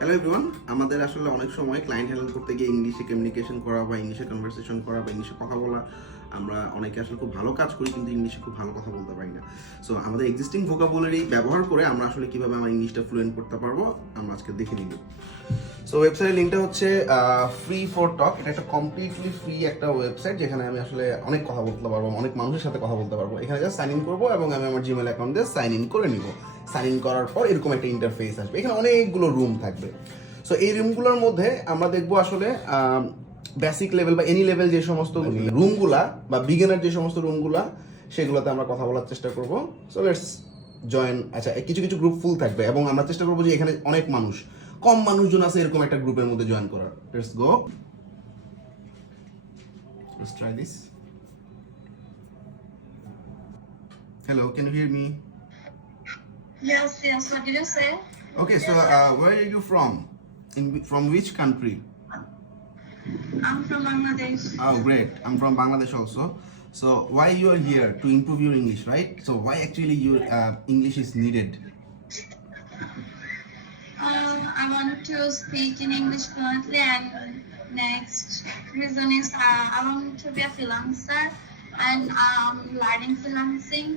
Hello everyone, আমাদের আসলে অনেক সময় ক্লায়েন্ট হ্যান্ডেল করতে গিয়ে ইংলিশে কমিউনিকেশন করা বা ইংলিশে কনভারসেশন করা বা ইংলিশে কথা বলা, আমরা অনেকে আসলে খুব ভালো কাজ করি কিন্তু ইংলিশে খুব ভালো কথা বলতে পারি না। সো আমাদের এক্সিস্টিং ভোকাবুলারি ব্যবহার করে আমরা আসলে কিভাবে আমার ইংলিশটা ফ্লুয়েন্ট করতে পারবো আমরা আজকে দেখে নিব। সো ওয়েবসাইটের লিঙ্কটা হচ্ছে ফ্রি ফর টক। এটা একটা কমপ্লিটলি ফ্রি একটা ওয়েবসাইট যেখানে আমি আসলে অনেক কথা বলতে পারবো, অনেক মানুষের সাথে কথা বলতে পারবো। এখানে জাস্ট সাইন ইন করবো এবং আমি আমার জিমেল অ্যাকাউন্ট দিয়ে সাইন ইন করে নিব। সাইন ইন করার পর এরকম একটা ইন্টারফেস আসবে, এখানে অনেকগুলো রুম থাকবে। সো এই রুমগুলোর মধ্যে আমরা দেখবো আসলে বেসিক লেভেল বা এনি লেভেল যে সমস্ত রুমগুলা বা বিগিনার যে সমস্ত রুমগুলা সেগুলোতে আমরা কথা বলার চেষ্টা করব। So let's join. আচ্ছা, কিছু কিছু গ্রুপ ফুল থাকবে এবং আমরা চেষ্টা করবো যে এখানে অনেক মানুষ, কম মানুষজন আছে এরকম একটা গ্রুপের মধ্যে জয়েন করার। Let's go, let's try this. Hello, can you hear me? Yes, yes. What did you say? Okay, so where are you from? From which country? I'm from Bangladesh. Oh, great. I'm from Bangladesh also. So why you are here to improve your English, right? So why actually your English is needed? I want to speak in English fluently, and next reason is I want to be a freelancer, and I'm learning freelancing.